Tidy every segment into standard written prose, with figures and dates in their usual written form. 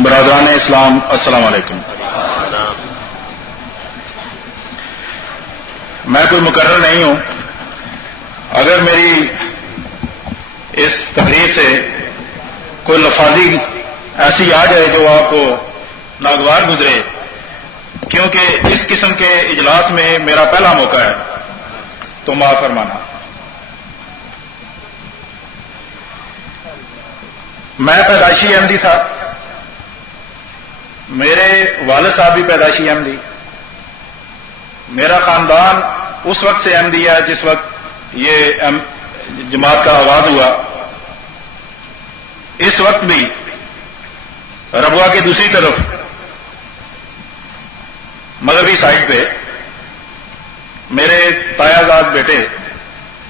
برادران اسلام السلام علیکم۔ میں کوئی مقرر نہیں ہوں، اگر میری اس تقریر سے کوئی لفاظی ایسی آ جائے جو آپ کو ناگوار گزرے، کیونکہ اس قسم کے اجلاس میں میرا پہلا موقع ہے، تو معاف فرمانا۔ میں پیدائشی احمدی تھا، میرے والد صاحب بھی پیدائشی احمدی، میرا خاندان اس وقت سے احمدی ہے جس وقت یہ جماعت کا آغاز ہوا۔ اس وقت بھی ربوہ کی دوسری طرف مغربی سائڈ پہ میرے تایا زاد بیٹے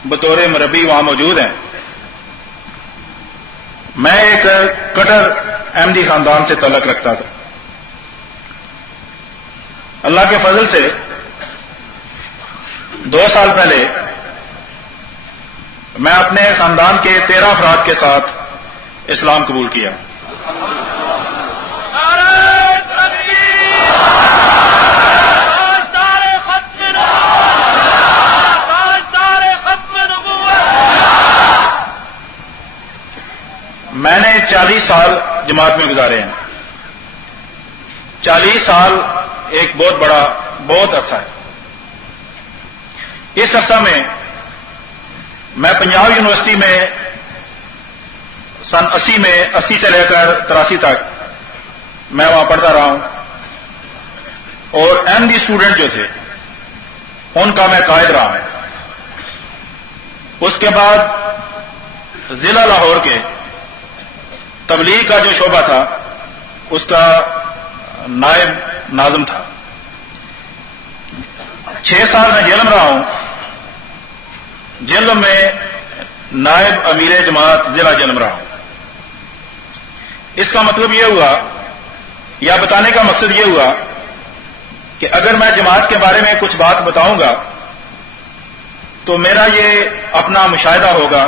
بطور مربی وہاں موجود ہیں۔ میں ایک کٹر احمدی خاندان سے تعلق رکھتا تھا۔ اللہ کے فضل سے 2 سال پہلے میں اپنے خاندان کے 13 افراد کے ساتھ اسلام قبول کیا۔ میں نے 40 سال جماعت میں گزارے ہیں۔ 40 سال ایک بہت عرصہ ہے۔ اس عرصہ میں پنجاب یونیورسٹی میں سن 80 سے لے کر 83 تک میں وہاں پڑھتا رہا ہوں، اور احمدی اسٹوڈنٹ جو تھے ان کا میں قائد رہا ہوں۔ اس کے بعد ضلع لاہور کے تبلیغ کا جو شعبہ تھا اس کا نائب ناظم تھا۔ 6 سال میں جیل میں رہا ہوں، جیل میں نائب امیر جماعت ضلع جیل میں رہا ہوں۔ اس کا مطلب یہ ہوا، یا بتانے کا مقصد یہ ہوا کہ اگر میں جماعت کے بارے میں کچھ بات بتاؤں گا تو میرا یہ اپنا مشاہدہ ہوگا،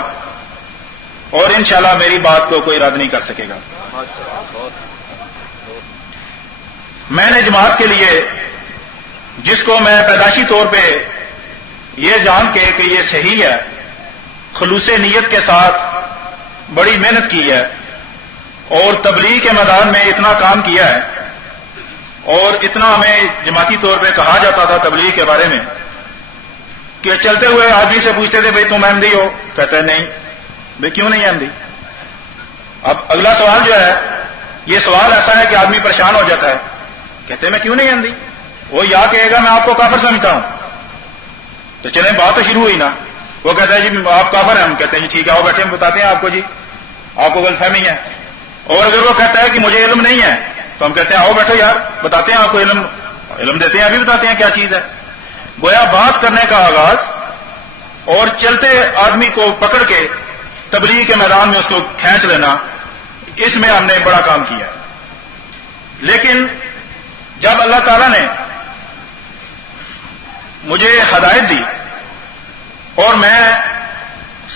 اور انشاءاللہ میری بات کو کوئی رد نہیں کر سکے گا۔ میں نے جماعت کے لیے، جس کو میں پیدائشی طور پہ یہ جان کے کہ یہ صحیح ہے، خلوص نیت کے ساتھ بڑی محنت کی ہے، اور تبلیغ کے میدان میں اتنا کام کیا ہے، اور اتنا ہمیں جماعتی طور پہ کہا جاتا تھا تبلیغ کے بارے میں کہ چلتے ہوئے آدمی سے پوچھتے تھے بھائی تم احمدی ہو؟ کہتے ہیں نہیں۔ بھائی کیوں نہیں احمدی؟ اب اگلا سوال جو ہے، یہ سوال ایسا ہے کہ آدمی پریشان ہو جاتا ہے، کہتے ہیں میں کیوں نہیں احمدی؟ وہ یا کہے گا میں آپ کو کافر سمجھتا ہوں، تو چلیں بات تو شروع ہوئی نا۔ وہ کہتا ہے جی آپ کافر ہیں، ہم کہتے ہیں جی ٹھیک ہے آؤ بیٹھے ہم بتاتے ہیں آپ کو، جی آپ کو غلط فہمی ہے۔ اور اگر وہ کہتا ہے کہ مجھے علم نہیں ہے تو ہم کہتے ہیں آؤ بیٹھو یار بتاتے ہیں آپ کو، علم دیتے ہیں، ابھی بتاتے ہیں کیا چیز ہے۔ گویا بات کرنے کا آغاز اور چلتے آدمی کو پکڑ کے تبلیغ کے میدان میں اس کو کھینچ لینا، اس میں ہم نے بڑا کام کیا۔ لیکن جب اللہ تعالیٰ نے مجھے ہدایت دی اور میں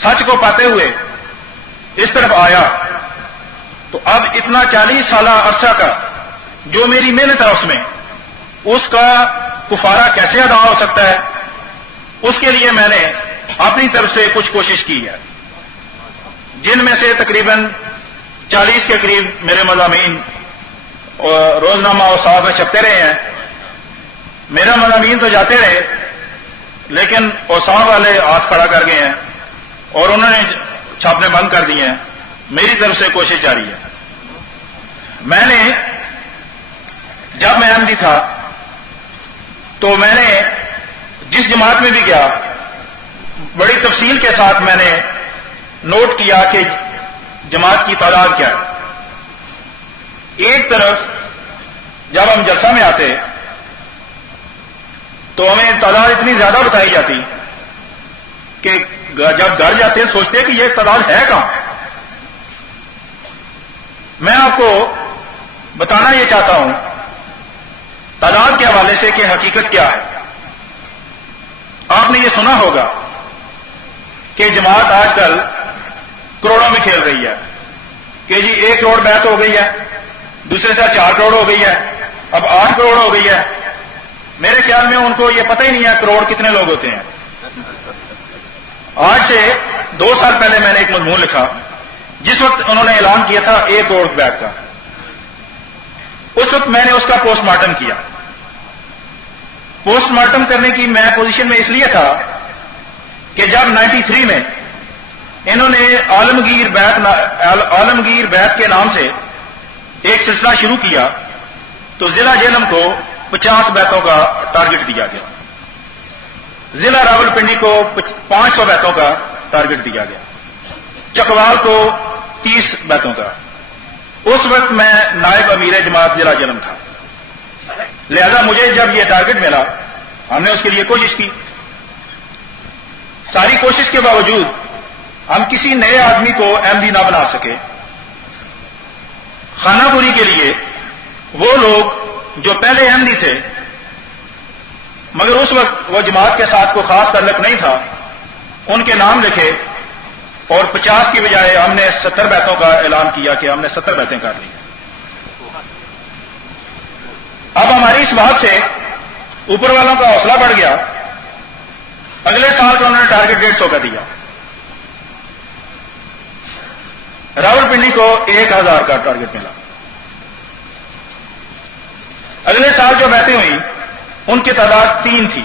سچ کو پاتے ہوئے اس طرف آیا، تو اب اتنا 40 سالہ عرصہ کا جو میری محنت ہے اس کا کفارہ کیسے ادا ہو سکتا ہے، اس کے لیے میں نے اپنی طرف سے کچھ کوشش کی ہے، جن میں سے تقریباً 40 کے قریب میرے مضامین روزنامہ اور صحاف میں چھپتے رہے ہیں۔ میرا مضامین تو جاتے رہے، لیکن اوساف والے ہاتھ کھڑا کر گئے ہیں اور انہوں نے چھاپنے بند کر دیے ہیں۔ میری طرف سے کوشش جاری ہے۔ میں نے جب میں احمدی تھا تو میں نے جس جماعت میں بھی گیا بڑی تفصیل کے ساتھ میں نے نوٹ کیا کہ جماعت کی تعداد کیا ہے۔ ایک طرف جب ہم جلسہ میں آتے تو ہمیں تعداد اتنی زیادہ بتائی جاتی کہ جب گھر جاتے ہیں سوچتے کہ یہ تعداد ہے کہاں۔ میں آپ کو بتانا یہ چاہتا ہوں تعداد کے حوالے سے کہ حقیقت کیا ہے۔ آپ نے یہ سنا ہوگا کہ جماعت آج کل کروڑوں میں کھیل رہی ہے کہ جی 1 کروڑ بیعت ہو گئی ہے، دوسرے سال 4 کروڑ ہو گئی ہے، اب 8 کروڑ ہو گئی ہے. میرے خیال میں ان کو یہ پتہ ہی نہیں ہے کروڑ کتنے لوگ ہوتے ہیں. آج سے 2 سال پہلے میں نے ایک مضمون لکھا جس وقت انہوں نے اعلان کیا تھا 1 کروڑ بیگ کا. اس وقت میں نے اس کا پوسٹ مارٹم کیا. پوسٹ مارٹم کرنے کی میں پوزیشن میں اس لیے تھا کہ جب 93 میں انہوں نے عالمگیر بیت کے نام سے ایک سلسلہ شروع کیا تو ضلع جہلم کو 50 بیتوں کا ٹارگٹ دیا گیا، ضلع راولپنڈی کو 500 بیتوں کا ٹارگٹ دیا گیا، چکوال کو 30 بیتوں کا. اس وقت میں نائب امیر جماعت ضلع جہلم تھا، لہذا مجھے جب یہ ٹارگٹ ملا ہم نے اس کے لیے کوشش کی. ساری کوشش کے باوجود ہم کسی نئے آدمی کو ایم ڈی نہ بنا سکے. خانہ پوری کے لیے وہ لوگ جو پہلے ایم ڈی تھے مگر اس وقت وہ جماعت کے ساتھ کوئی خاص تعلق نہیں تھا، ان کے نام لکھے اور 50 کی بجائے ہم نے 70 بیتوں کا اعلان کیا کہ ہم نے 70 بیتیں کر لی. اب ہماری اس بات سے اوپر والوں کا حوصلہ بڑھ گیا. اگلے سال کا انہوں نے ٹارگٹ 150 کا دیا. راولپنڈی کو 1000 کا ٹارگٹ ملا. اگلے سال جو بیٹھیں ہوئی ان کی تعداد 3 تھی،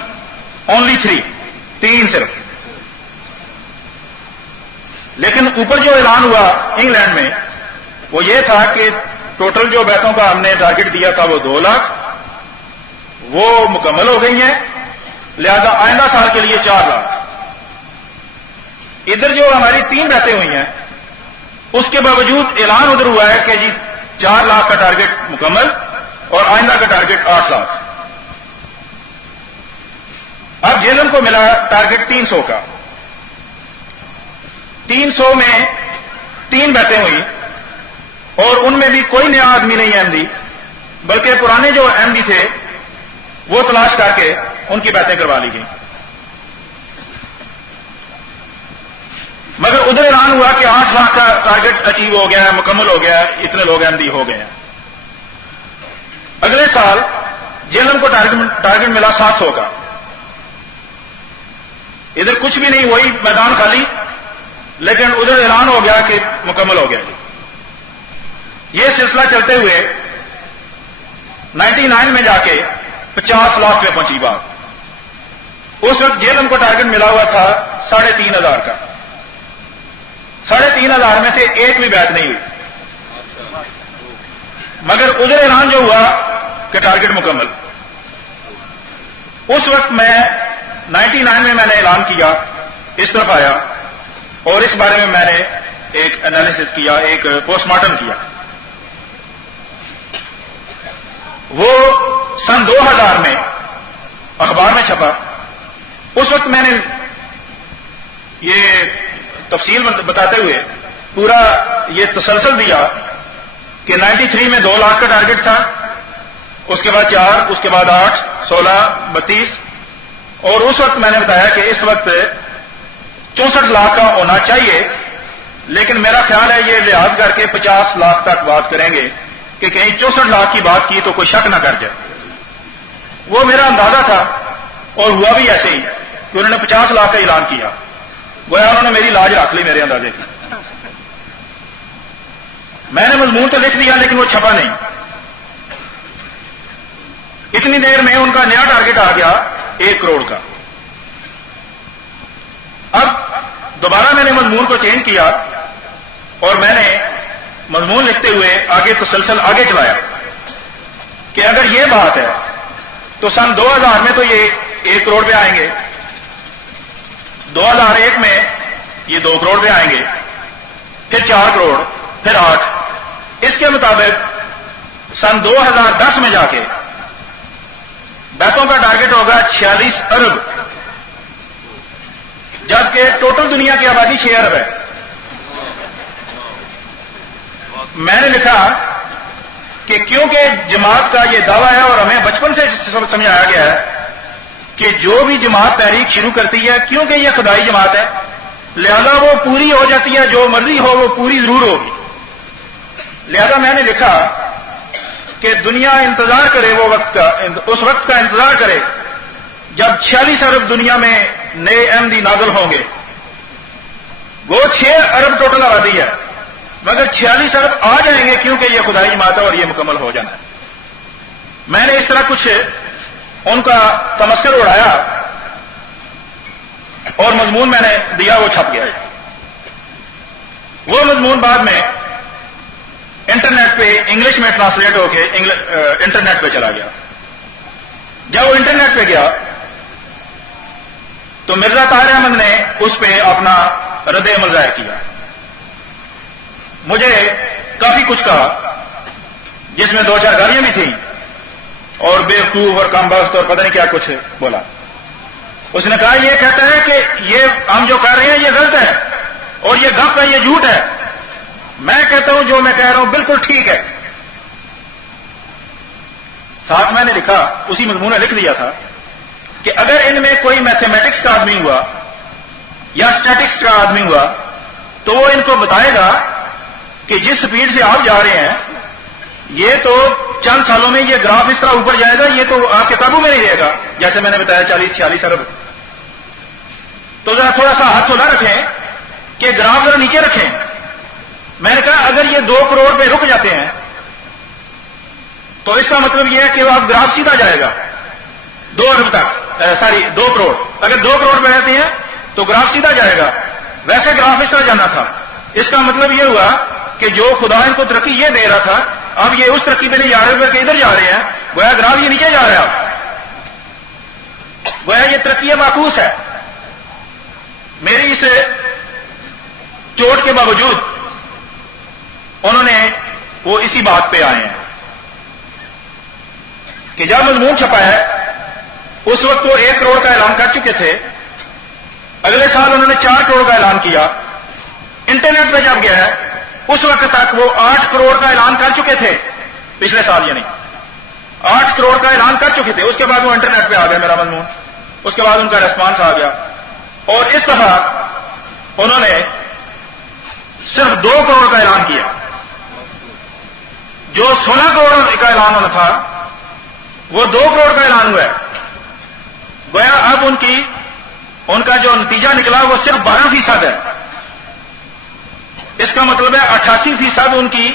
اونلی 3 صرف. لیکن اوپر جو اعلان ہوا انگلینڈ میں وہ یہ تھا کہ ٹوٹل جو بیتوں کا ہم نے ٹارگٹ دیا تھا وہ 2 لاکھ، وہ مکمل ہو گئی ہیں، لہذا آئندہ سال کے لیے 4 لاکھ. ادھر جو ہماری 3 بیتیں ہوئی ہیں اس کے باوجود اعلان ادھر ہوا ہے کہ جی 4 لاکھ کا ٹارگٹ مکمل اور آئندہ کا ٹارگٹ 8 لاکھ. اب جہلم کو ملا ٹارگٹ 300 کا. 300 میں 3 بیتیں ہوئی اور ان میں بھی کوئی نیا آدمی نہیں ایم ڈی بلکہ پرانے جو ایم ڈی تھے وہ تلاش کر کے ان کی بیتیں کروا لی گئی. مگر ادھر اعلان ہوا کہ 8 لاکھ کا ٹارگٹ اچیو ہو گیا ہے، مکمل ہو گیا ہے، اتنے لوگ ایم ڈی ہو گئے ہیں. اگلے سال جہلم کو ٹارگٹ ملا 700 کا. ادھر کچھ بھی نہیں، وہی میدان خالی، لیکن ادھر اعلان ہو گیا کہ مکمل ہو گیا جی. یہ سلسلہ چلتے ہوئے 99 میں جا کے 50 لاکھ پہ پہنچی بات. اس وقت جہلم کو ٹارگٹ ملا ہوا تھا 3500 کا. 3500 میں سے ایک بھی بیت نہیں ہوئی. مگر ادھر اعلان جو ہوا کہ ٹارگٹ مکمل. اس وقت میں 99 میں نے اعلان کیا، اس طرف آیا اور اس بارے میں میں نے ایک انالیسس کیا، ایک پوسٹ مارٹم کیا. وہ سن 2000 میں اخبار میں چھپا. اس وقت میں نے یہ تفصیل بتاتے ہوئے پورا یہ تسلسل دیا کہ 93 میں 2 لاکھ کا ٹارگٹ تھا، اس کے بعد 4، اس کے بعد 8، 16، 32 اور اس وقت میں نے بتایا کہ اس وقت 64 لاکھ کا ہونا چاہیے. لیکن میرا خیال ہے یہ لحاظ کر کے 50 لاکھ تک بات کریں گے کہ کہیں 64 لاکھ کی بات کی تو کوئی شک نہ کر جائے. وہ میرا اندازہ تھا اور ہوا بھی ایسے ہی کہ انہوں نے 50 لاکھ کا اعلان کیا. گویا انہوں نے میری لاج رکھ لی میرے اندازے کی. میں نے مضمون تو لکھ دیا لیکن وہ چھپا نہیں. اتنی دیر میں ان کا نیا ٹارگٹ آ گیا 1 کروڑ کا. اب دوبارہ میں نے مضمون کو چینج کیا اور میں نے مضمون لکھتے ہوئے آگے تسلسل آگے چلایا کہ اگر یہ بات ہے تو سن 2000 میں تو یہ 1 کروڑ پہ آئیں گے، 2001 میں یہ 2 کروڑ پہ آئیں گے، پھر 4 کروڑ، پھر 8. اس کے مطابق سن 2010 میں جا کے بیتوں کا ٹارگٹ ہوگا 46 ارب، جبکہ ٹوٹل دنیا کی آبادی 6 ارب ہے. میں نے لکھا کہ کیونکہ جماعت کا یہ دعویٰ ہے اور ہمیں بچپن سے سمجھایا گیا ہے کہ جو بھی جماعت تحریک شروع کرتی ہے کیونکہ یہ خدائی جماعت ہے لہذا وہ پوری ہو جاتی ہے، جو مرضی ہو وہ پوری ضرور ہوگی. لہذا میں نے لکھا کہ دنیا انتظار کرے وہ وقت کا، اس وقت کا انتظار کرے جب 46 ارب دنیا میں نئے احمدی نازل ہوں گے. وہ 6 ارب ٹوٹل آبادی ہے، مگر 46 ارب آ جائیں گے کیونکہ یہ خدائی جماعت ہے اور یہ مکمل ہو جانا ہے. میں نے اس طرح کچھ ان کا تمسخر اڑایا اور مضمون میں نے دیا، وہ چھپ گیا. وہ مضمون بعد میں انٹرنیٹ پہ انگلش میں ٹرانسلیٹ ہو کے انٹرنیٹ پہ چلا گیا. جب وہ انٹرنیٹ پہ گیا تو مرزا طاہر احمد نے اس پہ اپنا رد عمل ظاہر کیا. مجھے کافی کچھ کہا جس میں 2-4 گالیاں بھی تھیں اور بیوقوف اور کم بخت اور پتہ نہیں کیا کچھ بولا. اس نے کہا یہ کہتا ہے کہ یہ ہم جو کر رہے ہیں یہ غلط ہے اور یہ گپ ہے، یہ جھوٹ ہے. میں کہتا ہوں جو میں کہہ رہا ہوں بالکل ٹھیک ہے. ساتھ میں نے لکھا، اسی مضمون نے لکھ دیا تھا کہ اگر ان میں کوئی میتھمیٹکس کا آدمی ہوا یا اسٹیٹکس کا آدمی ہوا تو وہ ان کو بتائے گا کہ جس سپیڈ سے آپ جا رہے ہیں یہ تو چند سالوں میں یہ گراف اس طرح اوپر جائے گا، یہ تو آپ کے قابو میں نہیں رہے گا. جیسے میں نے بتایا 40-46 ارب. تو ذرا تھوڑا سا ہاتھ نہ رکھیں کہ گراف ذرا نیچے رکھیں. میں نے کہا اگر یہ 2 کروڑ پہ رک جاتے ہیں تو اس کا مطلب یہ ہے کہ آپ گراف سیدھا جائے گا 2 ارب تک، 2 کروڑ. اگر 2 کروڑ پہ رہتے ہیں تو گراف سیدھا جائے گا. ویسے گراف اس طرح جانا تھا. اس کا مطلب یہ ہوا کہ جو خدا ان کو ترقی یہ دے رہا تھا اب یہ اس ترقی پہ نہیں جا رہے بلکہ ادھر جا رہے ہیں. گویا گراف یہ نیچے جا رہا ہے. گویا یہ ترقی معکوس ہے. میری اس چوٹ کے باوجود انہوں نے وہ اسی بات پہ آئے ہیں کہ جب مضمون چھپا ہے اس وقت وہ 1 کروڑ کا اعلان کر چکے تھے. اگلے سال انہوں نے 4 کروڑ کا اعلان کیا. انٹرنیٹ پہ جب گیا ہے اس وقت تک وہ 8 کروڑ کا اعلان کر چکے تھے. پچھلے سال یعنی 8 کروڑ کا اعلان کر چکے تھے. اس کے بعد وہ انٹرنیٹ پہ آ گیا میرا مضمون. اس کے بعد ان کا ریسپانس آ گیا اور اس دفعہ انہوں نے صرف 2 کروڑ کا اعلان کیا. جو 16 کروڑ کا اعلان ہونا تھا وہ 2 کروڑ کا اعلان ہوا ہے. گویا اب ان کا جو نتیجہ نکلا وہ صرف 12% ہے. اس کا مطلب ہے 88% ان کی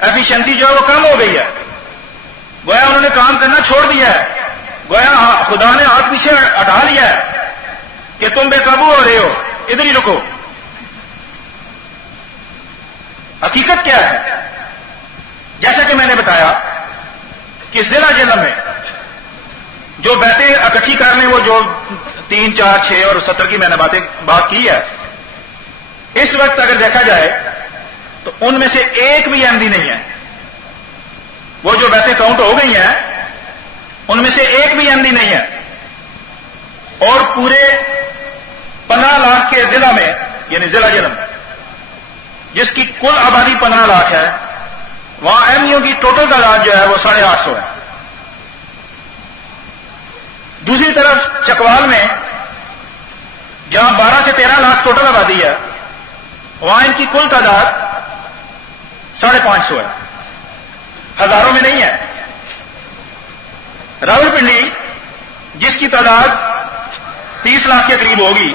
ایفیشنسی جو ہے وہ کم ہو گئی ہے. گویا انہوں نے کام کرنا چھوڑ دیا ہے. گویا خدا نے ہاتھ پیچھے ہٹا لیا ہے کہ تم بے قابو ہو رہے ہو، ادھر ہی رکو. حقیقت کیا ہے؟ جیسا کہ میں نے بتایا کہ ضلع جہلم میں جو بیٹیں اکٹھی کرنے وہ جو 3, 4, 6 اور 70 کی میں نے بات کی ہے، اس وقت اگر دیکھا جائے تو ان میں سے ایک بھی احمدی نہیں ہے. وہ جو بیٹیں کاؤنٹ ہو گئی ہیں ان میں سے ایک بھی احمدی نہیں ہے. اور پورے 15 لاکھ کے ضلع میں یعنی ضلع جہلم جس کی کل آبادی 15 لاکھ ہے وہاں احمدیوں کی ٹوٹل تعداد جو ہے وہ 850 ہے. دوسری طرف چکوال میں جہاں 12 سے 13 لاکھ ٹوٹل آبادی ہے وہاں ان کی کل تعداد 550 ہے، ہزاروں میں نہیں ہے. راولپنڈی جس کی تعداد 30 لاکھ کے قریب ہوگی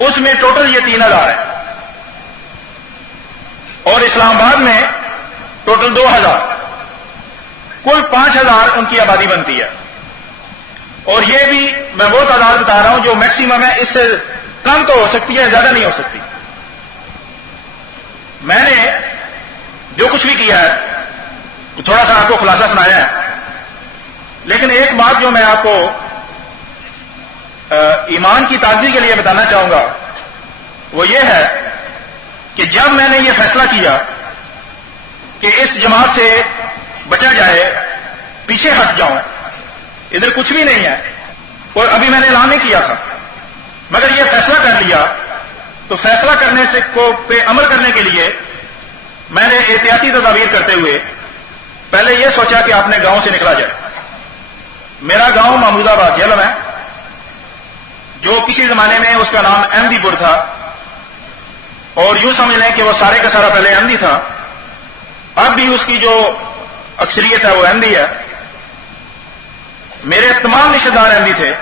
اس میں ٹوٹل یہ 3000 ہے. اور اسلام آباد میں ٹوٹل 2000، کل 5000 ان کی آبادی بنتی ہے. اور یہ بھی میں وہ تعداد بتا رہا ہوں جو میکسیمم ہے، اس سے کم تو ہو سکتی ہے، زیادہ نہیں ہو سکتی. میں نے جو کچھ بھی کیا ہے تھوڑا سا آپ کو خلاصہ سنایا ہے، لیکن ایک بات جو میں آپ کو ایمان کی تازگی کے لیے بتانا چاہوں گا وہ یہ ہے کہ جب میں نے یہ فیصلہ کیا کہ اس جماعت سے بچا جائے، پیچھے ہٹ جاؤں، ادھر کچھ بھی نہیں ہے، اور ابھی میں نے اعلان نہیں کیا تھا مگر یہ فیصلہ کر لیا، تو فیصلہ کرنے سے پہ عمل کرنے کے لیے میں نے احتیاطی تدابیر کرتے ہوئے پہلے یہ سوچا کہ اپنے گاؤں سے نکلا جائے. میرا گاؤں محمود آباد جہلم ہے، جو کسی زمانے میں اس کا نام احمدی پور تھا، اور یوں سمجھ لیں کہ وہ سارے کا سارا پہلے احمدی تھا. اب بھی اس کی جو اکثریت ہے وہ احمدی ہے. میرے تمام رشتے دار احمدی تھے،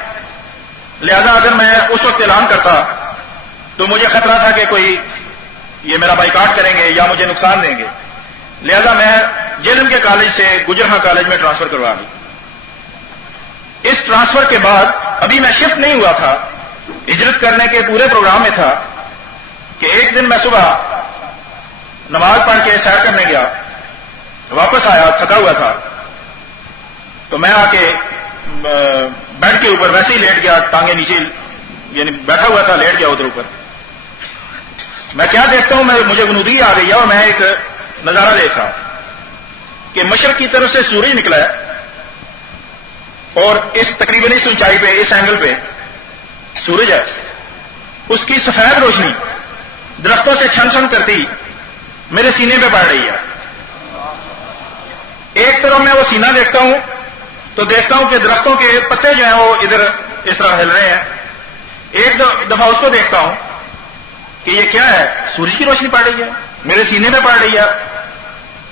لہذا اگر میں اس وقت اعلان کرتا تو مجھے خطرہ تھا کہ کوئی یہ میرا بائیکاٹ کریں گے یا مجھے نقصان دیں گے. لہذا میں جیلم کے کالج سے گجرہاں کالج میں ٹرانسفر کروا لی. اس ٹرانسفر کے بعد ابھی میں شفٹ نہیں ہوا تھا، ہجرت کرنے کے پورے پروگرام میں تھا کہ ایک دن میں صبح نماز پڑھ کے سیر کرنے گیا، واپس آیا تھکا ہوا تھا، تو میں آ کے بیڈ کے اوپر ویسے ہی لیٹ گیا، ٹانگیں نیچے یعنی بیٹھا ہوا تھا، لیٹ گیا ادھر اوپر. میں کیا دیکھتا ہوں، مجھے غنودگی آ گئی ہے اور میں ایک نظارہ دیکھ رہا کہ مشرق کی طرف سے سورج نکلا ہے اور اس تقریباً اس اونچائی پہ، اس اینگل پہ سورج ہے، اس کی سفید روشنی درختوں سے چھن چھن کرتی میرے سینے پہ پڑ رہی ہے. ایک طرف میں وہ سینہ دیکھتا ہوں تو دیکھتا ہوں کہ درختوں کے پتے جو ہیں وہ ادھر اس طرح ہل رہے ہیں. ایک دفعہ اس کو دیکھتا ہوں کہ یہ کیا ہے، سورج کی روشنی پڑ رہی ہے، میرے سینے پہ پڑ رہی ہے.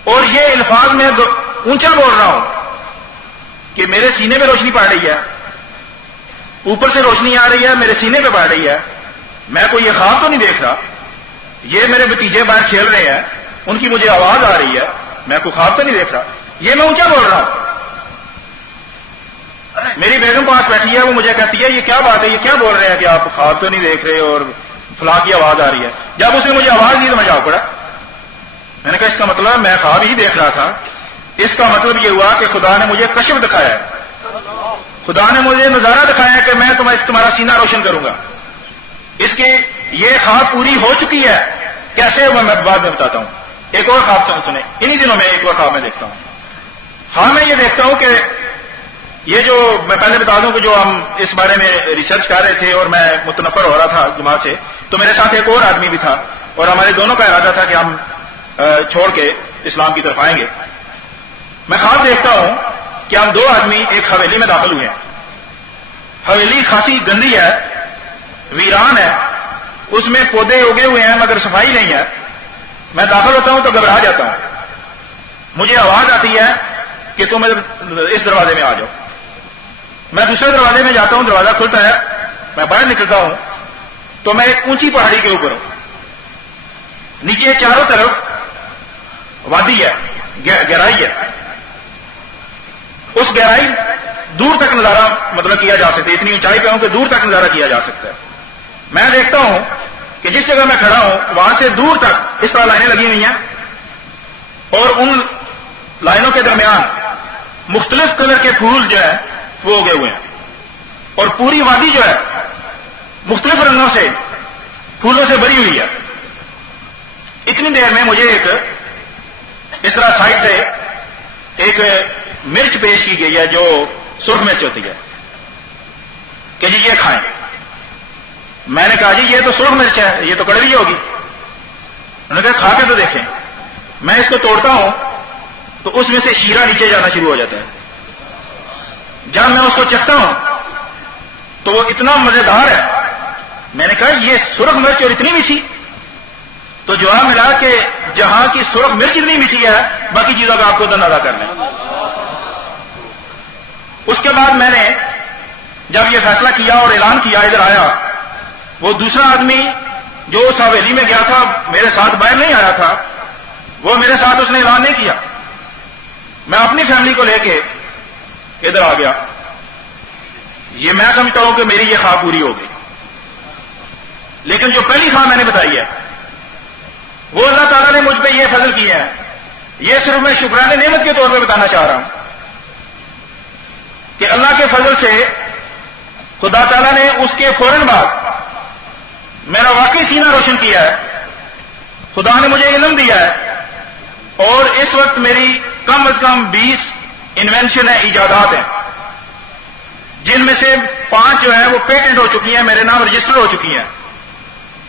اور یہ الفاظ میں اونچا بول رہا ہوں کہ میرے سینے میں روشنی پڑ رہی ہے، اوپر سے روشنی آ رہی ہے، میرے سینے پہ پڑ رہی ہے. میں کوئی یہ خواب تو نہیں دیکھ رہا، یہ میرے بھتیجے باہر کھیل رہے ہیں، ان کی مجھے آواز آ رہی ہے، میں کوئی خواب تو نہیں دیکھ رہا، یہ میں اونچا بول رہا ہوں. میری بیگم پاس بیٹھی ہے، وہ مجھے کہتی ہے یہ کیا بات ہے، یہ کیا بول رہے ہیں کہ آپ خواب تو نہیں دیکھ رہے اور فلاں کی آواز آ رہی ہے. جب اس نے مجھے آواز دی تو میں جا پڑا. میں نے کہا اس کا مطلب میں خواب ہی دیکھ رہا تھا. اس کا مطلب یہ ہوا کہ خدا نے مجھے کشف دکھایا ہے، خدا نے مجھے نظارہ دکھایا ہے کہ میں تمہارا سینہ روشن کروں گا. اس کی یہ خواب پوری ہو چکی ہے. کیسے میں بعد میں بتاتا ہوں. ایک اور خواب سنیں، انہی دنوں میں ایک اور خواب میں دیکھتا ہوں. ہاں میں یہ دیکھتا ہوں کہ یہ جو میں پہلے بتا دوں کہ جو ہم اس بارے میں ریسرچ کر رہے تھے اور میں متنفر ہو رہا تھا جماعت سے، تو میرے ساتھ ایک اور آدمی بھی تھا اور ہمارے دونوں کا ارادہ تھا کہ ہم چھوڑ کے اسلام کی طرف آئیں گے. میں خواب دیکھتا ہوں کہ ہم دو آدمی ایک حویلی میں داخل ہوئے ہیں. حویلی خاصی گندی ہے، ویران ہے، اس میں پودے اگے ہوئے ہیں مگر صفائی نہیں ہے. میں داخل ہوتا ہوں تو گھبرا جاتا ہوں. مجھے آواز آتی ہے کہ تم اس دروازے میں آ جاؤ. میں دوسرے دروازے میں جاتا ہوں، دروازہ کھلتا ہے، میں باہر نکلتا ہوں تو میں ایک اونچی پہاڑی کے اوپر ہوں. نیچے چاروں طرف وادی ہے، گہرائی ہے. اس گہرائی دور تک نظارہ مطلب کیا جا سکتا ہے، اتنی اونچائی پہ ہوں کہ دور تک نظارہ کیا جا سکتا ہے. میں دیکھتا ہوں کہ جس جگہ میں کھڑا ہوں وہاں سے دور تک اس طرح لائنیں لگی ہوئی ہیں اور ان لائنوں کے درمیان مختلف کلر کے پھول جو ہے وہ اگے ہوئے ہیں اور پوری وادی جو ہے مختلف رنگوں سے پھولوں سے بھری ہوئی ہے. اتنی دیر میں مجھے ایک اس طرح سائڈ سے ایک مرچ پیش کی گئی ہے جو سرخ مرچ ہوتی ہے کہ جی یہ کھائیں. میں نے کہا جی یہ تو سرخ مرچ ہے، یہ تو کڑوی ہوگی. انہوں نے کہا کھا کے تو دیکھیں. میں اس کو توڑتا ہوں تو اس میں سے شیرہ نیچے جانا شروع ہو جاتا ہے. جب میں اس کو چکھتا ہوں تو وہ اتنا مزیدار ہے. میں نے کہا یہ سرخ مرچ اور اتنی میٹھی. تو جواب ملا کہ جہاں کی سرخ مرچ اتنی میٹھی ہے باقی چیزوں کا آپ کو اندازہ کر لیں. اس کے بعد میں نے جب یہ فیصلہ کیا اور اعلان کیا، ادھر آیا، وہ دوسرا آدمی جو اس حویلی میں گیا تھا میرے ساتھ باہر نہیں آیا تھا، وہ میرے ساتھ اس نے اعلان نہیں کیا. میں اپنی فیملی کو لے کے ادھر آ گیا. یہ میں سمجھتا ہوں کہ میری یہ خواب پوری ہو گئی. لیکن جو پہلی خواب میں نے بتائی ہے وہ اللہ تعالیٰ نے مجھ پہ یہ فضل کیا ہے. یہ صرف میں شکرانے نعمت کے طور پہ بتانا چاہ رہا ہوں کہ اللہ کے فضل سے خدا تعالیٰ نے اس کے فوراً بعد میرا واقعی سینہ روشن کیا ہے. خدا نے مجھے علم دیا ہے اور اس وقت میری کم از کم 20 انوینشن ہیں، ایجادات ہیں، جن میں سے 5 جو ہیں وہ پیٹنٹ ہو چکی ہیں، میرے نام رجسٹر ہو چکی ہیں.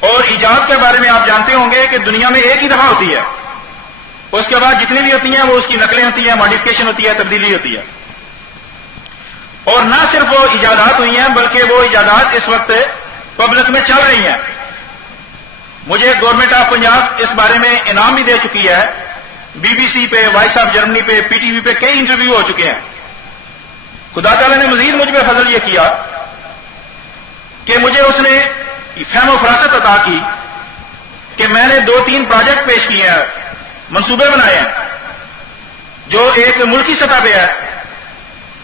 اور ایجاد کے بارے میں آپ جانتے ہوں گے کہ دنیا میں ایک ہی دفعہ ہوتی ہے، اس کے بعد جتنی بھی ہوتی ہیں وہ اس کی نقلیں ہوتی ہیں، ماڈیفکیشن ہوتی ہے، تبدیلی ہوتی ہے. اور نہ صرف وہ ایجادات ہوئی ہیں بلکہ وہ ایجادات اس وقت پبلک میں چل رہی ہیں. مجھے گورنمنٹ آف پنجاب اس بارے میں انعام بھی دے چکی ہے BBC پہ، وائس آف جرمنی پہ، PTV پہ کئی انٹرویو ہو چکے ہیں. خدا تعالیٰ نے مزید مجھ پہ فضل یہ کیا کہ مجھے اس نے فہم و فراست عطا کی کہ میں نے 2-3 پروجیکٹ پیش کیے ہیں، منصوبے بنائے ہیں جو ایک ملکی سطح پہ ہے،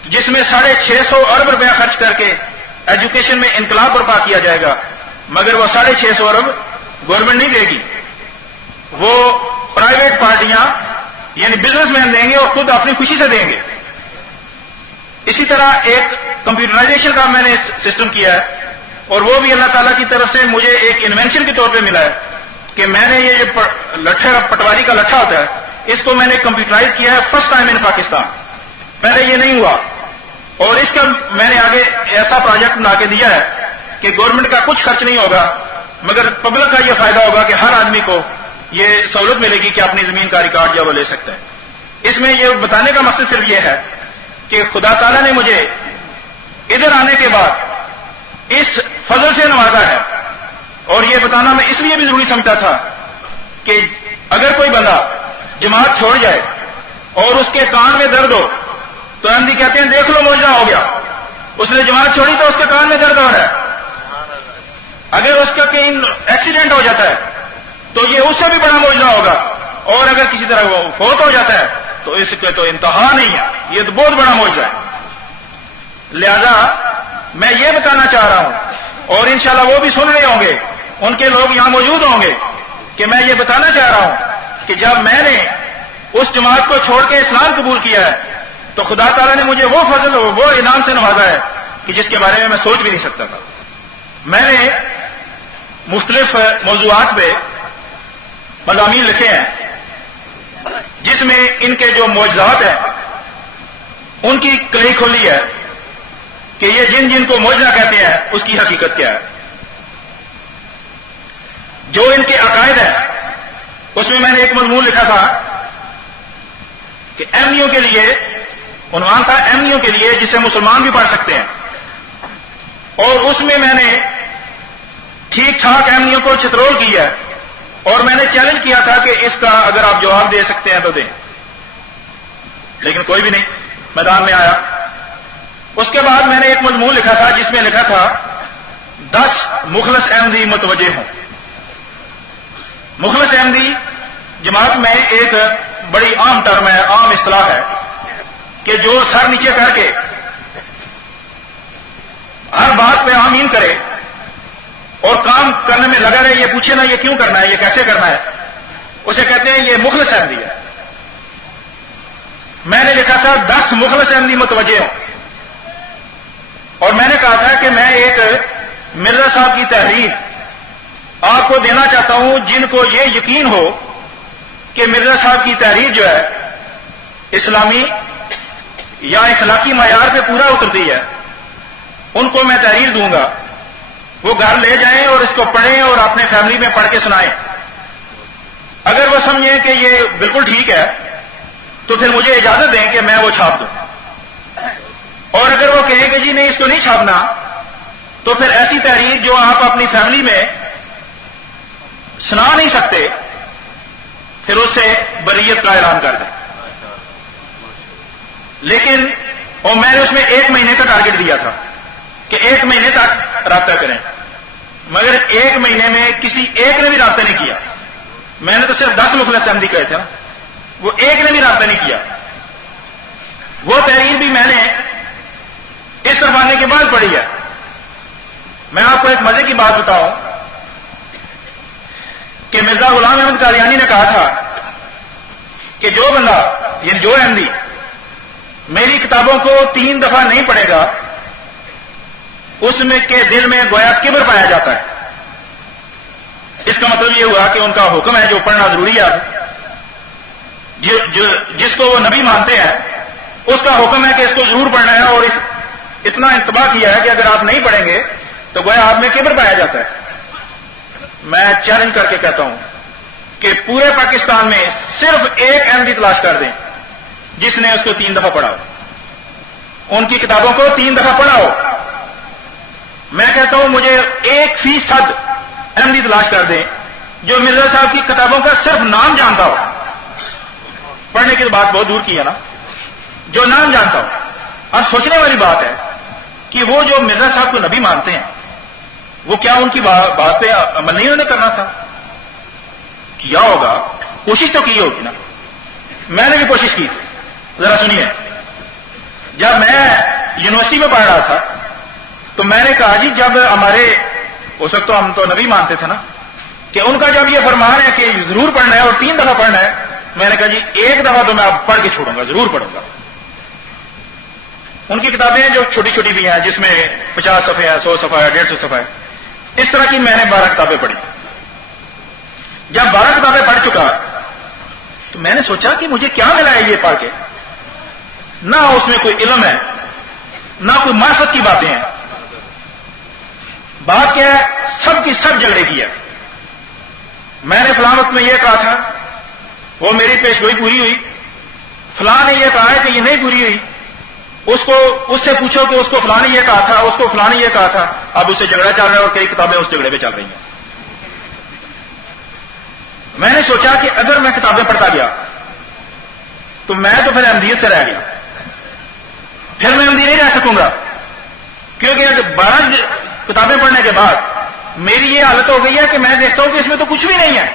جس میں 650 ارب روپیہ خرچ کر کے ایجوکیشن میں انقلاب برپا کیا جائے گا. مگر وہ 650 ارب گورنمنٹ نہیں دے گی، وہ پرائیویٹ پارٹیاں یعنی بزنس مین دیں گے اور خود اپنی خوشی سے دیں گے. اسی طرح ایک کمپیوٹرائزیشن کا میں نے سسٹم کیا ہے، اور وہ بھی اللہ تعالیٰ کی طرف سے مجھے ایک انوینشن کے طور پہ ملا ہے کہ میں نے یہ جو پٹواری کا لٹھا ہوتا ہے اس کو میں نے کمپیوٹرائز کیا ہے فرسٹ ٹائم ان پاکستان. پہلے یہ نہیں ہوا، اور اس کا میں نے آگے ایسا پروجیکٹ بنا کے دیا ہے کہ گورنمنٹ کا کچھ خرچ نہیں ہوگا، مگر پبلک کا یہ فائدہ ہوگا کہ ہر آدمی کو یہ سہولت ملے گی کہ اپنی زمین کا ریکارڈ جو وہ لے سکتے ہیں. اس میں یہ بتانے کا مقصد صرف یہ ہے کہ خدا تعالیٰ نے مجھے ادھر آنے کے بعد اس فضل سے نوازا ہے. اور یہ بتانا میں اس لیے بھی ضروری سمجھتا تھا کہ اگر کوئی بندہ جماعت چھوڑ جائے اور اس کے کان میں درد ہو تو احمدی کہتے ہیں دیکھ لو معجزہ ہو گیا، اس نے جماعت چھوڑی تو اس کے کان میں درد ہو رہا ہے. اگر اس کا کہیں ایکسیڈنٹ ہو جاتا ہے تو یہ اس سے بھی بڑا معجزہ ہوگا، اور اگر کسی طرح وہ فوت ہو جاتا ہے تو اس کے تو انتہا نہیں ہے، یہ تو بہت بڑا معجزہ ہے. لہذا میں یہ بتانا چاہ رہا ہوں، اور انشاءاللہ وہ بھی سن رہے ہوں گے، ان کے لوگ یہاں موجود ہوں گے، کہ میں یہ بتانا چاہ رہا ہوں کہ جب میں نے اس جماعت کو چھوڑ کے اسلام قبول کیا ہے تو خدا تعالیٰ نے مجھے وہ فضل وہ انعام سے نوازا ہے کہ جس کے بارے میں سوچ بھی نہیں سکتا تھا. میں نے مختلف موضوعات پہ مضامین لکھے ہیں جس میں ان کے جو معجزات ہیں ان کی کلئی کھولی ہے کہ یہ جن جن کو معجزہ کہتے ہیں اس کی حقیقت کیا ہے. جو ان کے عقائد ہیں اس میں نے ایک مضمون لکھا تھا کہ احمدیوں کے لیے، عنوان تھا احمدیوں کے لیے جسے مسلمان بھی پڑھ سکتے ہیں، اور اس میں نے ٹھیک ٹھاک احمدیوں کو چترول کی ہے، اور میں نے چیلنج کیا تھا کہ اس کا اگر آپ جواب دے سکتے ہیں تو دیں، لیکن کوئی بھی نہیں میدان میں آیا. اس کے بعد میں نے ایک مضمون لکھا تھا جس میں لکھا تھا 10 مخلص احمدی متوجہ ہوں. مخلص احمدی جماعت میں ایک بڑی عام ٹرم ہے، عام اصطلاح ہے کہ جو سر نیچے کر کے ہر بات پہ آمین کرے اور کام کرنے میں لگا رہے، یہ پوچھے نا یہ کیوں کرنا ہے، یہ کیسے کرنا ہے، اسے کہتے ہیں یہ مخلص احمدی ہے. میں نے لکھا تھا 10 مخلص احمدی متوجہ ہوں، اور میں نے کہا تھا کہ میں ایک مرزا صاحب کی تحریر آپ کو دینا چاہتا ہوں جن کو یہ یقین ہو کہ مرزا صاحب کی تحریر جو ہے اسلامی یا اخلاقی معیار پہ پورا اترتی ہے، ان کو میں تحریر دوں گا. وہ گھر لے جائیں اور اس کو پڑھیں اور اپنے فیملی میں پڑھ کے سنائیں. اگر وہ سمجھیں کہ یہ بالکل ٹھیک ہے تو پھر مجھے اجازت دیں کہ میں وہ چھاپ دوں، اور اگر وہ کہیں کہ جی نہیں اس کو نہیں چھاپنا تو پھر ایسی تحریر جو آپ اپنی فیملی میں سنا نہیں سکتے پھر اس سے بریت کا اعلان کر دیں. لیکن اور میں نے اس میں 1 مہینے کا ٹارگٹ دیا تھا کہ 1 مہینے تک رابطہ کریں، مگر 1 مہینے میں کسی ایک نے بھی رابطہ نہیں کیا. میں نے تو صرف 10 مخلص احمدی کہے تھے نا، وہ ایک نے بھی رابطہ نہیں کیا. وہ تحریر بھی میں نے اس طرف آنے کے بعد پڑھی ہے. میں آپ کو ایک مزے کی بات بتاؤں کہ مرزا غلام احمد قادیانی نے کہا تھا کہ جو بندہ یعنی جو احمدی میری کتابوں کو 3 دفعہ نہیں پڑھے گا اس میں کے دل میں گویا کبر پایا جاتا ہے. اس کا مطلب یہ ہوا کہ ان کا حکم ہے جو پڑھنا ضروری ہے، جس کو وہ نبی مانتے ہیں اس کا حکم ہے کہ اس کو ضرور پڑھنا ہے، اور اتنا انتباہ کیا ہے کہ اگر آپ نہیں پڑھیں گے تو گویا آپ میں کبر پایا جاتا ہے. میں چیلنج کر کے کہتا ہوں کہ پورے پاکستان میں صرف ایک احمدی تلاش کر دیں جس نے اس کو 3 دفعہ پڑھا ہو، ان کی کتابوں کو 3 دفعہ پڑھا ہو. میں کہتا ہوں مجھے 1% احمدی تلاش کر دیں جو مرزا صاحب کی کتابوں کا صرف نام جانتا ہو. پڑھنے کی بات بہت دور کی ہے نا، جو نام جانتا ہوں. اب سوچنے والی بات ہے کہ وہ جو مرزا صاحب کو نبی مانتے ہیں، وہ کیا ان کی بات پہ عمل نہیں انہوں نے کرنا تھا؟ کیا ہوگا، کوشش تو کی ہوگی نا. میں نے بھی کوشش کی تھی. ذرا سنیے، جب میں یونیورسٹی میں پڑھ رہا تھا تو میں نے کہا جی جب ہمارے اس وقت تو ہم تو نبی مانتے تھے نا، کہ ان کا جب یہ فرمان ہے کہ ضرور پڑھنا ہے اور 3 دفعہ پڑھنا ہے، میں نے کہا جی 1 دفعہ تو میں اب پڑھ کے چھوڑوں گا، ضرور پڑھوں گا. ان کی کتابیں ہیں جو چھوٹی چھوٹی بھی ہیں، جس میں 50 صفحے ہیں، 100 صفحہ ہے، 150 صفحہ ہے، اس طرح کی میں نے 12 کتابیں پڑھی. جب 12 کتابیں پڑھ چکا تو میں نے سوچا کہ مجھے کیا ملا ہے یہ پڑھ کے. نہ اس میں کوئی علم ہے، نہ کوئی معرفت کی باتیں ہیں. بات کیا ہے، سب کی سب جھگڑے کی ہے. میں نے فلاں وقت میں یہ کہا تھا، وہ میری پیشگوئی پوری ہوئی. فلاں نے یہ کہا ہے کہ یہ نہیں پوری ہوئی، اس سے پوچھو کہ اس کو فلاں نے یہ کہا تھا، اس کو فلاں نے یہ کہا تھا. اب اس سے جھگڑا چل رہا ہے اور کئی کتابیں اس جھگڑے پہ چل رہی ہیں. میں نے سوچا کہ اگر میں کتابیں پڑھتا گیا تو میں تو پھر احمدیت سے رہ گیا، پھر میں احمدی نہیں رہ سکوں گا. کیونکہ 12 کتابیں پڑھنے کے بعد میری یہ حالت ہو گئی ہے کہ میں دیکھتا ہوں کہ اس میں تو کچھ بھی نہیں ہے.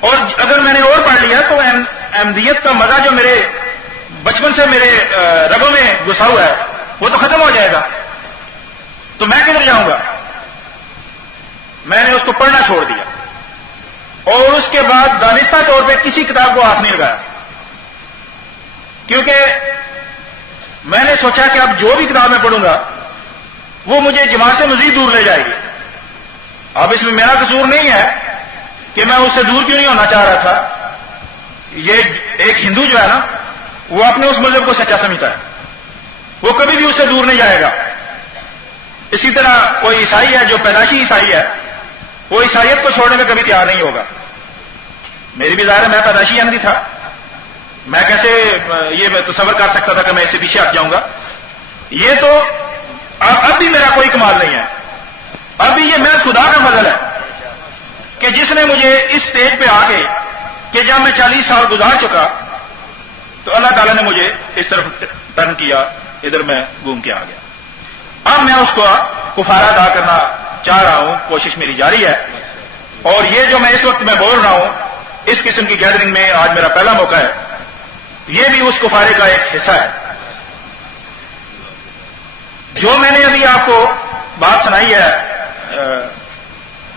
اور اگر میں نے اور پڑھ لیا تو احمدیت کا مزہ جو میرے بچپن سے میرے رگوں میں گھسا ہوا ہے وہ تو ختم ہو جائے گا. تو میں کدھر جاؤں گا؟ میں نے اس کو پڑھنا چھوڑ دیا اور اس کے بعد دانستہ طور پہ کسی کتاب کو ہاتھ نہیں لگایا. کیونکہ میں نے سوچا کہ اب جو بھی کتاب میں پڑھوں گا وہ مجھے جماعت سے مزید دور لے جائے گی. اب اس میں میرا قصور نہیں ہے کہ میں اس سے دور کیوں نہیں ہونا چاہ رہا تھا. یہ ایک ہندو جو ہے نا، وہ اپنے اس مذہب کو سچا سمجھتا ہے، وہ کبھی بھی اس سے دور نہیں جائے گا. اسی طرح کوئی عیسائی ہے جو پیدائشی عیسائی ہے، وہ عیسائیت کو چھوڑنے میں کبھی تیار نہیں ہوگا. میری بھی ظاہر ہے میں پیدائشی احمدی تھا، میں کیسے یہ تصور کر سکتا تھا کہ میں اس سے پیچھے ہٹ جاؤں گا. یہ تو اب بھی میرا کوئی کمال نہیں ہے. ابھی یہ میرا خدا کا فضل ہے کہ جس نے مجھے اس سٹیج پہ آ کے کہ جب میں 40 سال گزار چکا تو اللہ تعالیٰ نے مجھے اس طرف ٹرن کیا، ادھر میں گھوم کے آ گیا. اب میں اس کو کفارہ ادا کرنا چاہ رہا ہوں، کوشش میری جاری ہے. اور یہ جو میں اس وقت میں بول رہا ہوں، اس قسم کی گیدرنگ میں آج میرا پہلا موقع ہے، یہ بھی اس کفارے کا ایک حصہ ہے. جو میں نے ابھی آپ کو بات سنائی ہے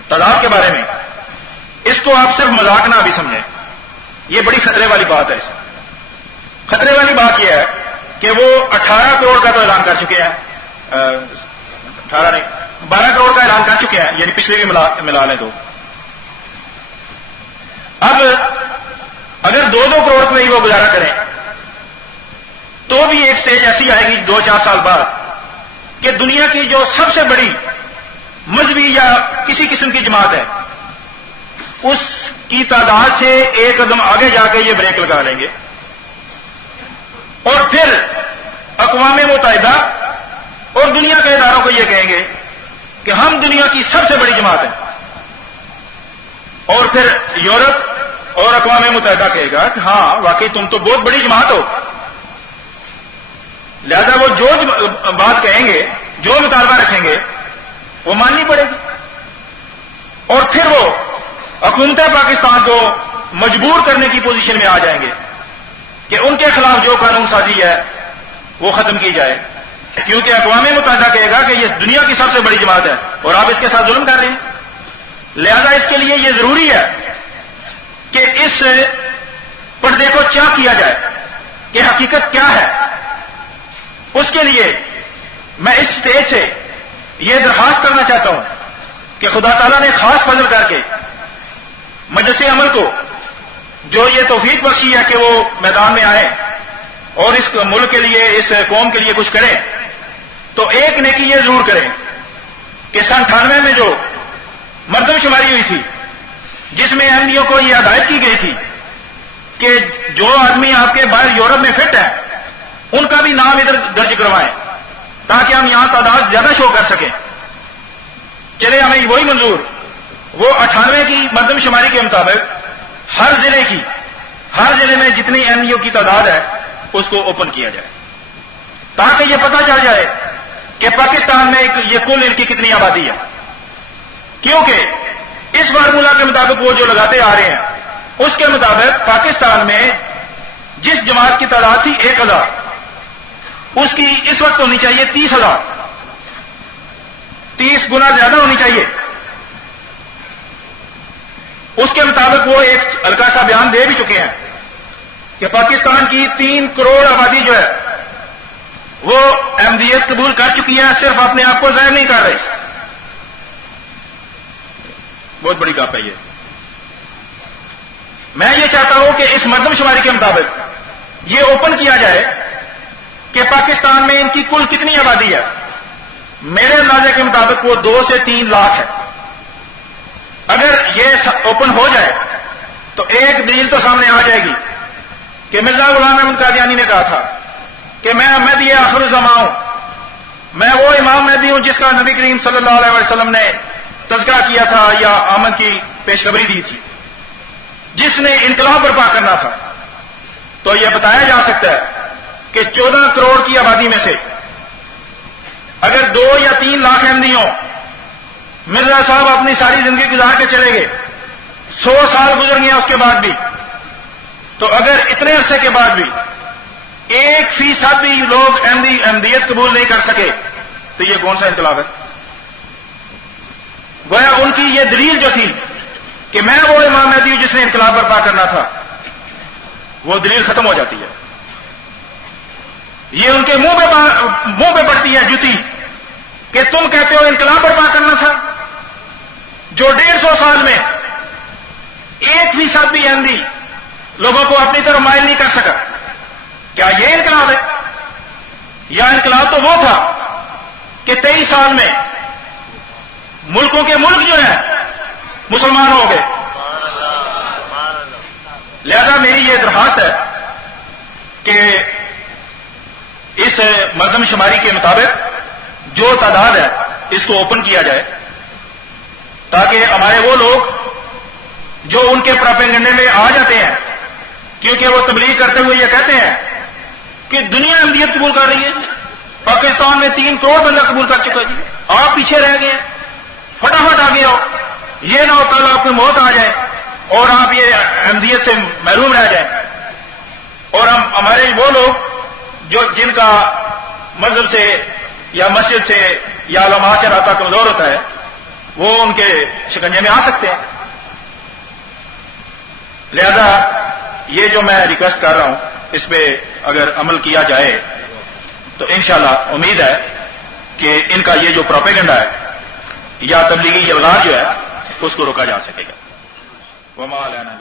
تعداد کے بارے میں، اس کو آپ صرف مذاق نہ بھی سمجھیں. یہ بڑی خطرے والی بات ہے. خطرے والی بات یہ ہے کہ وہ 18 کروڑ کا تو اعلان کر چکے ہیں، 18 نہیں 12 کروڑ کا اعلان کر چکے ہیں، یعنی پچھلے بھی ملا لیں تو. اب اگر 2-2 کروڑ میں ہی وہ گزارا کریں تو بھی ایک سٹیج ایسی آئے گی 2-4 سال بعد کہ دنیا کی جو سب سے بڑی مذہبی یا کسی قسم کی جماعت ہے، اس کی تعداد سے ایک قدم آگے جا کے یہ بریک لگا لیں گے اور پھر اقوام متحدہ اور دنیا کے اداروں کو یہ کہیں گے کہ ہم دنیا کی سب سے بڑی جماعت ہیں. اور پھر یورپ اور اقوام متحدہ کہے گا کہ ہاں واقعی تم تو بہت بڑی جماعت ہو. لہذا وہ جو بات کہیں گے، جو مطالبہ رکھیں گے، وہ ماننی پڑے گی. اور پھر وہ حکومت پاکستان کو مجبور کرنے کی پوزیشن میں آ جائیں گے کہ ان کے خلاف جو قانون سازی ہے وہ ختم کی جائے. کیونکہ اقوام متحدہ کہے گا کہ یہ دنیا کی سب سے بڑی جماعت ہے اور آپ اس کے ساتھ ظلم کر رہے ہیں. لہذا اس کے لیے یہ ضروری ہے کہ اس پردے کو چاک کیا جائے کہ حقیقت کیا ہے. اس کے لیے میں اس سٹیج سے یہ درخواست کرنا چاہتا ہوں کہ خدا تعالیٰ نے خاص فضل کر کے مجلس عمل کو جو یہ توفیق بخشی ہے کہ وہ میدان میں آئے اور اس ملک کے لیے، اس قوم کے لیے کچھ کریں، تو ایک نیکی یہ ضرور کریں کہ سن 98 میں جو مردم شماری ہوئی تھی جس میں احمدیوں کو یہ ہدایت کی گئی تھی کہ جو آدمی آپ کے باہر یورپ میں فٹ ہے ان کا بھی نام ادھر درج کروائیں تاکہ ہم یہاں تعداد زیادہ شو کر سکیں. چلے ہمیں وہی منظور، وہ 98 کی مردم شماری کے مطابق ہر ضلع کی ہر ضلع میں جتنی این ای او کی تعداد ہے اس کو اوپن کیا جائے، تاکہ یہ پتہ چل جائے کہ پاکستان میں یہ کل ان کی کتنی آبادی ہے. کیونکہ اس فارمولہ کے مطابق وہ جو لگاتے آ رہے ہیں اس کے مطابق پاکستان میں جس جماعت کی تعداد تھی 1000، اس کی اس وقت ہونی چاہیے 30,000، 30 گنا زیادہ ہونی چاہیے. اس کے مطابق وہ ایک ہلکا سا بیان دے بھی چکے ہیں کہ پاکستان کی 3 کروڑ آبادی جو ہے وہ احمدیت قبول کر چکی ہے، صرف اپنے آپ کو ظاہر نہیں کر رہے. بہت بڑی گپ ہے یہ. میں یہ چاہتا ہوں کہ اس مردم شماری کے مطابق یہ اوپن کیا جائے کہ پاکستان میں ان کی کل کتنی آبادی ہے. میرے اندازے کے مطابق وہ 2 سے 3 لاکھ ہے. اگر یہ اوپن ہو جائے تو ایک دلیل تو سامنے آ جائے گی کہ مرزا غلام احمد قادیانی نے کہا تھا کہ میں مہدی آخر الزمان ہوں، میں وہ امام مہدی ہوں جس کا نبی کریم صلی اللہ علیہ وسلم نے تذکرہ کیا تھا یا آمد کی پیشخبری دی تھی، جس نے انقلاب برپا کرنا تھا. تو یہ بتایا جا سکتا ہے کہ 14 کروڑ کی آبادی میں سے اگر 2 یا 3 لاکھ احمدی ہوں، مرزا صاحب اپنی ساری زندگی گزار کے چلے گئے، 100 سال گزر گئے اس کے بعد بھی، تو اگر اتنے عرصے کے بعد بھی 1% بھی لوگ احمدیت قبول نہیں کر سکے تو یہ کون سا انقلاب ہے؟ گویا ان کی یہ دلیل جو تھی کہ میں وہ امام مہدی ہوں جس نے انقلاب برپا کرنا تھا، وہ دلیل ختم ہو جاتی ہے. یہ ان کے منہ پہ پڑتی ہے جوتی کہ تم کہتے ہو انقلاب برپا کرنا تھا، جو 150 سال میں 1% بھی احمدی لوگوں کو اپنی طرف مائل نہیں کر سکا. کیا یہ انقلاب ہے؟ یا انقلاب تو وہ تھا کہ 23 سال میں ملکوں کے ملک جو ہیں مسلمان ہو گئے. لہذا میری یہ درخواست ہے کہ اس مردم شماری کے مطابق جو تعداد ہے اس کو اوپن کیا جائے، تاکہ ہمارے وہ لوگ جو ان کے پراپیگنڈے میں آ جاتے ہیں، کیونکہ وہ تبلیغ کرتے ہوئے یہ کہتے ہیں کہ دنیا احمدیت قبول کر رہی ہے، پاکستان میں 3 کروڑ بندہ قبول کر چکا. جی آپ پیچھے رہ گئے ہیں، فٹافٹ آگے آؤ، یہ نہ ہو کل آپ کو موت آ جائے اور آپ یہ احمدیت سے محروم رہ جائیں. اور ہمارے وہ لوگ جو جن کا مذہب سے یا مسجد سے یا علماء سے رابطہ کمزور ہوتا ہے، وہ ان کے شکنجے میں آ سکتے ہیں. لہذا یہ جو میں ریکویسٹ کر رہا ہوں اس پہ اگر عمل کیا جائے تو انشاءاللہ امید ہے کہ ان کا یہ جو پروپیگنڈا ہے یا تبلیغی ابلاغ جو ہے اس کو روکا جا سکے گا. وما علینا